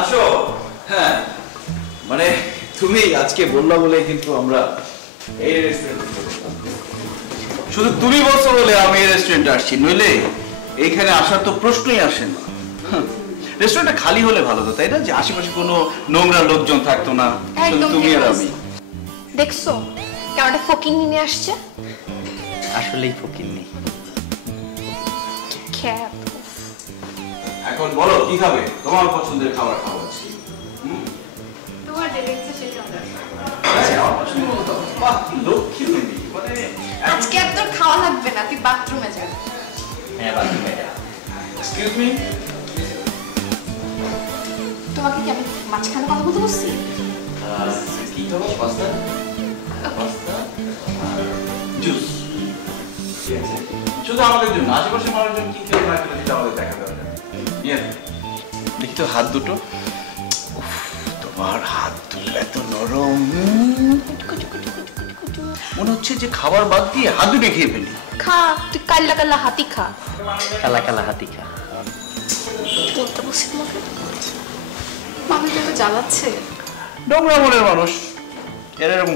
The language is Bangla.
আসো। হ্যাঁ মানে তুমি আজকে বললা বলে কিন্তু আমরা এই রেস্টুরেন্টে শুধু তুমি বলছো বলে আমি এই রেস্টুরেন্টে আসছি, নইলে এইখানে আসার তো প্রশ্নই আসে না। রেস্টুরেন্টটা খালি হলে ভালো হতো, তাই না? যে আশেপাশে কোনো নোংরা লোকজন থাকতো না, শুধু তুমি আর আমি। দেখছো কেমন একটা ফকিন্নি নিয়ে আসছে? আসলেই ফকিন্নি। খ্যাত। এখন বলো কি খাবে? তোমার পছন্দের খাবার খাওয়া আছে। তোমার যেটা ইচ্ছে সেটা অর্ডার বাহ কি লক্ষ্মী তুমি। মানে আজকে আর তোর খাওয়া লাগবে না, তুই বাথরুমে যা। হ্যাঁ বাথরুমে যা। Excuse me. তোমাকে কি আমি মাঝখানে কথা বলতে বলছি? কি খাবো? পাস্তা? পাস্তা? জুস। ঠিক আছে। শুধু আমাদের জন্য, আশেপাশের মানুষজন কি খেয়ে না খেলে সেটা আমাদের দেখা দরকার। ইয়েস। দেখি তো হাত দুটো। উফ, তোমার হাত দুটো এত নরম। মনে হচ্ছে যে খাবার বাদ দিয়ে হাত দুটো খেয়ে ফেলি। খা, তুই কাল্লা কাল্লা হাতি খা। কালা কালা হাতি খা। বলতে বলছি তোমাকে, মামি তোকে জ্বালাচ্ছে। নোংরা মনের মানুষ এরা এরকম